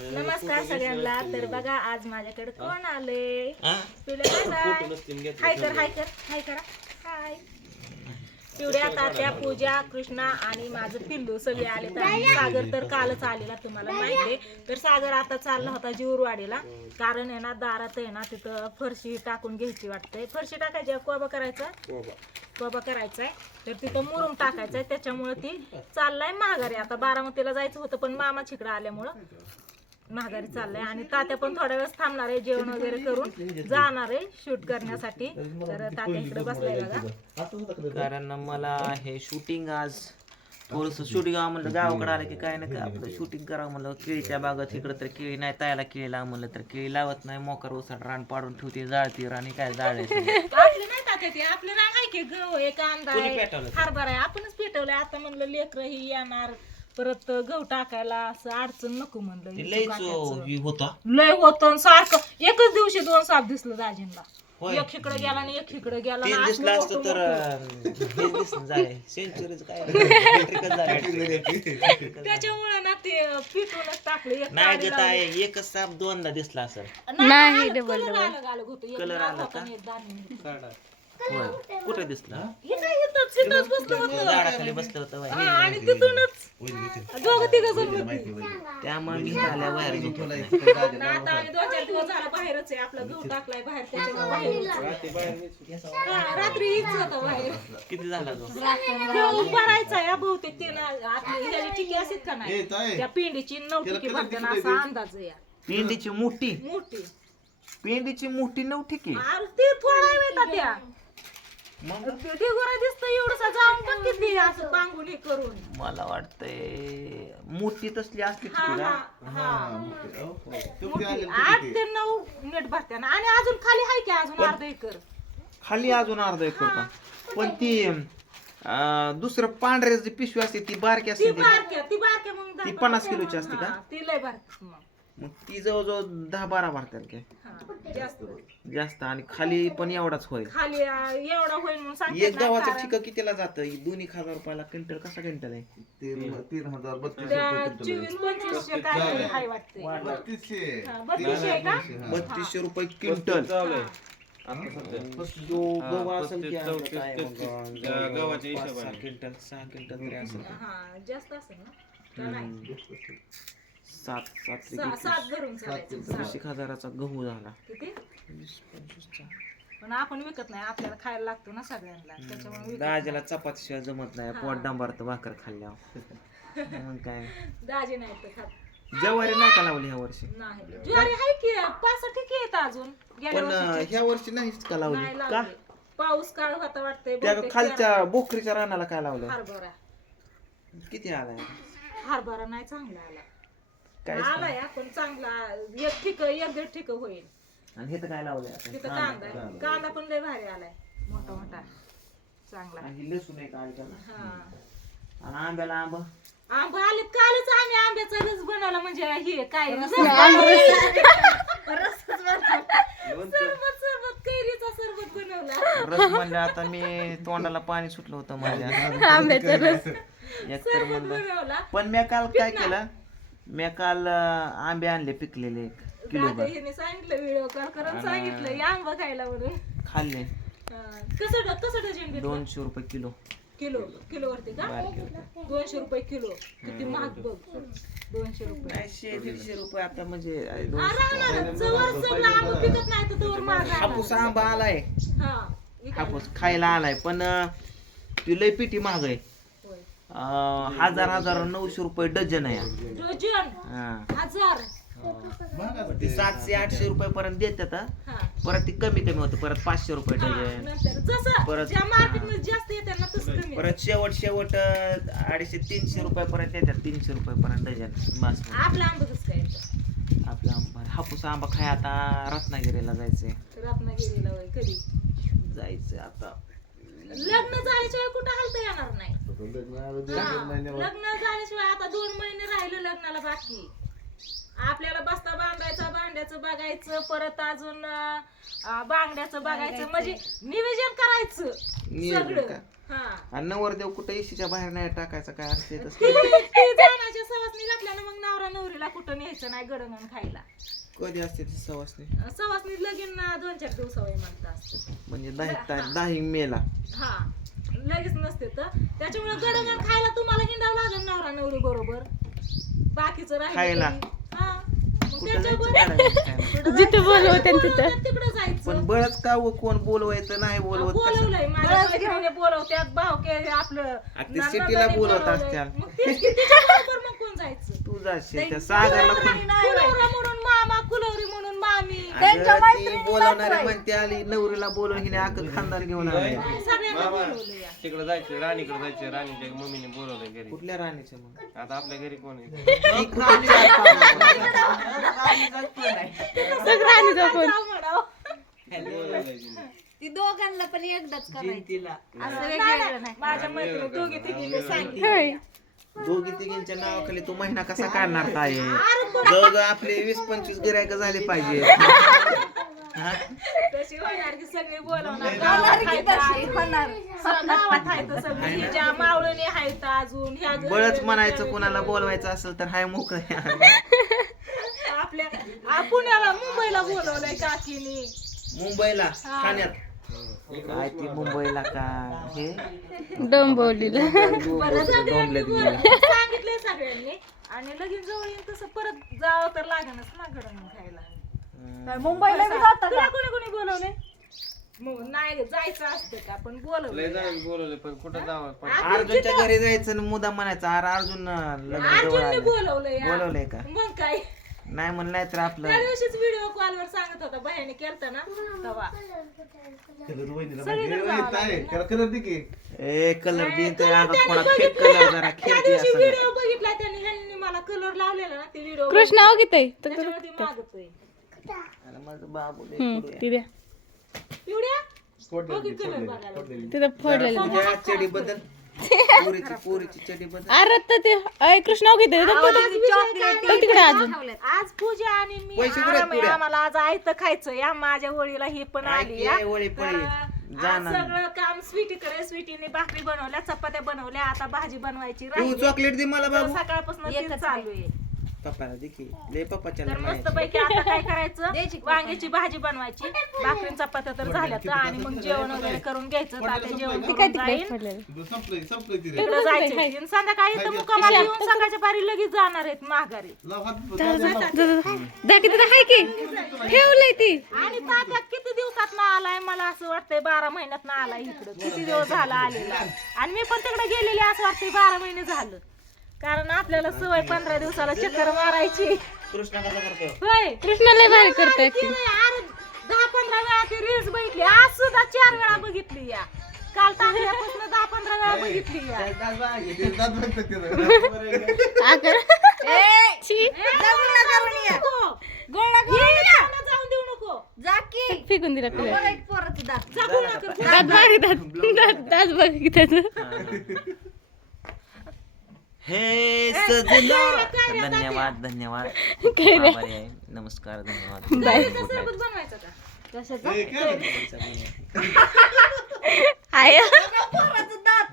नमस्कार सगळ्यांना तर बघा आज माझ्याकडे कोण आले? हा? हाय कर हाय कर हाय करा. हाय. पिवड्या तात्या पूजा कृष्णा आणि माझं पिल्लू सगळे आले तर सागर तर कालच आलेला तुम्हाला माहिती आहे तर सागर आता चालला होता जीवरवाडीला कारण आहे ना दारात आहे ना तिथं फरशी टाकून घ्यायची वाटते फरशी टाकायची कोबा करायचा? कोबा. करायचा आहे तर तिथं मुरुम टाकायचा आहे त्याच्यामुळे ती चाललाय माघारी. आता बारामतीला जायचं होतं पण मामा छिकडं आल्यामुळं. माघारी चाललंय आणि तात्या पण थोड्या वेळेस थांबणार आहे जेवण वगैरे करून जाणार आहे शूट करण्यासाठी. तर तात्या इकडे बसलाय बघा. कारण मला हे शूटिंग आज थोडस शूटिंग म्हणलं गावाकडे आलं की काय ना काय आपलं शूटिंग करावं म्हणलं. केळीच्या बागात इकडं तर केळी नाही तायला केळी लाव म्हणलं तर केळी लावत नाही. मोकर उसाट रान पाडून ठेवते जाळती रान काय जाळायचं. आपले नाही तात्या ते आपलं रांग आहे की गहू आहे कांदा ते? हरभरा आहे. आपणच पेटवलंय. आता म्हणलं लेकर ही येणार. परत गहू टाकायला असं अडचण नको म्हणलं. ते इथं लयच काट्याचं. होता. लय होतं आणि सारखं एकच दिवशी दोन साप दिसलं दाजींना. होय. एक इकडे गेला आणि एक इकडे गेला ते आणि दिसलं असतं तर मोठं. अं, हे दिसून झालंय. सेंचुरीच काय? Hat-trick च झालंय. त्याच्यामुळे ना ते पिटूनच टाकलं. एक नाही एकच साप दोनदा दिसला असेल. नाही डबल डबल. आलं Colour का? होय. कुठे दिसला? हे काय इथंच इथंच बसलं होतं. झाडाखाली बसलं होतं हा, बाई. आणि तिथूनच दोघं तिघ जण होती. त्यामुळे मी आल्या बाहेर झोपलो. नाही. ना आता आम्ही दोन चार दिवस झाला बाहेरच आहे. आपला गहू टाकलाय बाहेर त्याच्यामुळे. हा, रात्री हीच होतं बाहेर. किती झाला तो गहू भरायचा आहे हा बहुतेक. ते ना आपली ह्याची टिकी असत का नाही त्या पिंडीची नऊ टिकी भरते ना असा अंदाज आहे या. पेंडीची मोठी. मोठी. पेंडीची मोठी नव्हती की अरे ते थोडा वेळ त्या. मग? ढिगोरा दिसतं एवढसा जाऊन पण किती असं पांगुली करून. मला वाटतंय मोठी तसली असली हा हा. हा मोठी आठ ते? नऊ मिनिट भरते ना. आणि अजून खाली आहे की अजून अर्धा एकर? खाली अजून अर्धा एकर का? पण ती अं, दुसरं पांढऱ्याची पिशवी असते ती बारकी ती असते ती. बारक्या ती बारक्या मग दहा- ती पन्नास किलोची असते का? हा, ती लय बारकी मग. मग ती जवळजवळ दहा बारा भरतात काय? हा, जास्त जास्त आणि खाली पण एवढाच होईल. खाली आ, एवढा होईल म्हणून सांगतात एक ना, कारण ठिका कितीला जातं? दोन्ही एक हजार रुपयाला क्विंटल कसा क्विंटल आहे? तीन हजार बत्तीस त्या चोवीस पंचवीसशे काय तरी हाय वाटते बत्तीसशे. हा, बत्तीसशे आहे का? बत्तीसशे रुपये क्विंटल. पस्तीस जो गहू असेल की आपलं काय मग, गव्हाच्या पाच, हिशोबाने. सहा क्विंटल सहा क्विंटल तरी असेल. हा जास्त असेल ना? का नाही? सात सात त्रिक सात धरून चालायचं वीस सात. एक हजाराचा गहू झाला. किती? वीस पंचवीसचा पण आपण विकत नाही आपल्याला खायला लागतो ना सगळ्यांना त्याच्यामुळे विकत दाजीला चपाती शिवाय जमत नाही पोट डांबारत भाकर खाल्ल्यावर. मग काय? नाही. दाजी नाही तर खात. जवारी नाही का लावली ह्या वर्षी? नाही. ज्वारी आहे की पाच सहा ठिकी येत अजून? गेल्या पण वर्षीची. ह्या वर्षी नाहीच का लावली? नाही का? लावली. पाऊस काळ होता वाटतंय त्या बहुतेक खालच्या बोकरीच्या रानाला काय लावलं? हरभरा. किती आलाय? हरभरा नाही चांगला आला. काय आलाय पण चांगला. एक ठिक एक दीड ठिक होईल. आणि हे तर काय लावलंय आपण? तिथं कांदा. आहे. कांदा. पण लय भारी आलाय. मोठा मोठा. चांगला. आणि हे लसूण एक आलं हा. आणि आंब्याला आंब? आंबा आले कालच आम्ही आंब्याचा रस बनवला. म्हणजे हे काय? रसच बनवला. सरबत सरबत. कैरीचा सरबत बनवला. रस म्हणलं आता मी तोंडाला पाणी सुटलं होतं माझ्या आंब्याचा रस. सरबत म्हणलं. बनवला. पण मी काल काय केलं? मी काल आंबे आणले पिकलेले एक किलो हिने सांगितलं व्हिडिओ कॉल करून सांगितलं या आंबा खायला म्हणून. खाल्ले. हा. कसं ड- कसं डझन घेतलं? दोनशे रुपये किलो. किलो किलो वरती का. दोनशे रुपये किलो. किती महाग बघ. दोनशे रुपये. दीडशे रुपये आता म्हणजे अरे, हा, दोनशे राहणार जवळ सगळं आंबा पिकत नाही तर तोवर महाग हापूस राहणार. आंबा आलाय. हा. हापूस खायला आलाय पण अं, ती लय पिठी महाग आहे. अं, हजार हजार नऊशे रुपये डझन आहे. डझन? हा. हजार? ती सातशे आठशे रुपये पर्यंत देतात हा. हा. परत ती कमी कमी होतं. परत पाचशे रुपये डझन. नंतर जसं परत- ज्या मार्केटमध्ये जास्त येते ना तसं कमी परत शेवट शेवट अं, अडीचशे तीनशे रुपये पर्यंत येतात तीनशे रुपये पर्यंत डझन. बस. आपला आंबा कसं काय येतं? आपला आंबा. हापूस आंबा खाय आता रत्नागिरीला जायचंय. रत्नागिरीला कधी? जायचंय आता. लग्न झाल्याशिवाय कुठं हलता येणार नाही. लग्न झाल्याशिवाय आता दोन महिने राहिले लग्नाला बाकी. आपल्याला बस्ता बांधायचा भांड्याचं बघायचं परत अजून अं, बांगड्याचं बघायचं म्हणजे नियोजन करायचं नियोजन सगळं. का? हा. आणि नवरदेव कुठं एसीच्या बाहेर नाही टाकायचं काय असते तसं ती ती जाण्याच्या सवासनी घातल्यानं मग नवरा नवरीला कुठं न्यायचं नाही गडंगण खायला. कधी असते ती सवासणी? सवासनी लगीन ना दोन चार दिवसावय म्हणतात. म्हणजे दहा दहा मेला हा. लगेच नसते तर. त्याच्यामुळे गडंगण खायला तुम्हाला हिंडावं लागेल नवरा नवरी बरोबर. बाकीचं राहिलं खायला? तरी. हा. मग कुठं त्यांच्याबरोबर- जायचं खायला? जिथं बोलवते बोलवतात तिकडं पण जायचं? बळच का व कोण बोलवायचं नाही बोलवत कसं? बोलवलंय. माझ्या मैत्रिणीने बोलवत्यात भाऊ के आपलं ते सिटीला बोलवत बोलवलंय. असत्याल. मग तिच्याबरोबर मग कोण जायचं? तू जाशील त्या सागरला कोण कुलवरा म्हणून मामा कुलवरी मामी अगं, ती बोलवणारी म्हणते आली नवरीला बोलवून हिने अख्खं खानदार घेऊन आली बोलवलंय. तिकडे जायचं राणीकडे जायचं राणीच्या मम्मीने बोलवलंय घरी. कुठल्या राणीचे मग? आता आपल्या घरी कोण आहे? म्हणावं. बोलवलंय तिने. ती दोघांना पण एकदाच करायचं. असं वेगवेगळं नाही. नाही. माझ्या मैत्रिणी दोघी तिघींनी सांगितलं. दोघी तिघींच्या नावाखाली तू महिना कसा काढणार ताई. जवळ आपले वीस पंचवीस गिरायक झाले पाहिजे. हा? तशी होणार की सगळी बोलवणार. गावात आहेत अजून. स- गावात आहेत सगळी. हिच्या मावळणी आहेत अजून ह्या घरी- बळच म्हणायचं कोणाला बोलवायचं असेल तर हाय मुख आपल्या आ, पुण्याला मुंबईला बोलवलंय काकीनी. मुंबईला ठाण्यात. काय ती मुंबईला का? हे? डोंबवलीला. डोंबले दिले सांगितलंय सगळ्यांनी. आणि लगीन जवळ येईल तसं परत जावं तर लागणच ना घडण खायला. मुंबईला बी जातात तुला कोणी कोणी बोलवलंय? मग नाही जायचं असतं का? पण लय जणांनी बोलवलंय पण कुठं जावं? पण अर्जुनच्या घरी जायचं आणि मुद्दा म्हणायचं अरे अर्जुन लग्न जवळ अर्जुनने आलं. बोलवलंय या. बोलवलंय का? मग काय? नाही म्हणलं तर आपलं. दिवशीच व्हिडिओ कॉलवर सांगत होता बहिणी केलता ना तेव्हा कलर वहिनीला सगळीकडे माहिती आहे, जावं आहे. त्याला कलर दे की. ए कलर दिन तर आता त्यांनी कोणा फेक बघितलं. कलर जरा त्या खेळते दिवशी असं व्हिडिओ बघितला त्यांनी ह्यांनी मला कलर लावलेला ना ते व्हिडिओ कृष्णा हो गीत आहे त्याच्यामुळे ती मागतोय. अरे माझं बाबू लय हम्म. ती द्या. तिथं फोडलेलं. तुझ्या चडी बदल पोरीची पोरीची चडी बदल अरे तर ते अय कृष्णा आहे तिकडे अजून आज पूजा आणि मी पैसे कुठे आहेत आराम आहे. पुऱ्या? आम्हाला आज आयत खायचं या माझ्या वळीला ही पण आली या ऐक, वळी. तर आज. सगळं काम स्वीटीकडे स्वीटीने भाकरी बनवल्या चपात्या बनवल्या आता भाजी बनवायची तू राहिली. चॉकलेट दे मला तर बाबू सकाळपासून चालू आहे पप्पाला दे की. लय पप्पाच्या तर मस्त पैकी आता काय करायचं? वांग्याची भाजी बनवायची. भाकरी चपात्या तर झाल्यात. आणि मग जेवण वगैरे करून घ्यायचं. तात्या जेवण करून जाईन फोडलेलं संपलंय संपलंय ती रे तिकडे जायचं आणि संध्याकाळी तर मुक्कामाला येऊन सकाळच्या पारी लगेच जाणार आहेत माघारी. लाव हात हाय की. ठेवलंय ती. आणि तात्या किती दिवसात ना आलाय? मला असं वाटतंय बारा महिन्यात ना आलाय इकडं. किती दिवस झाला आलेला? आणि मी पण तिकडे गेलेली असं वाटतंय बारा महिने झालं. कारण आपल्याला सवय पंधरा दिवसाला चक्कर मारायची. कृष्णा कसा करतो होय. कृष्णा लय भारी नाही, अरे दहा पंधरा वेळा ती रील्स बघितली. आज सुद्धा चार वेळा बघितली या. काल टाकल्यापासून दहा पंधरा वेळा बघितली या. ते दात बघतात त्याला. छी. नको. ये, त्यांना जाऊन देऊ नको. जा की. फेकून दिला बघा एक दात. दात बघ त्याचं हे सजला. धन्यवाद धन्यवाद. आभारी आहे. नमस्कार धन्यवाद. बाय. Good night. सरबत बनवायचं का कशाचं हे काय पोराचं दात.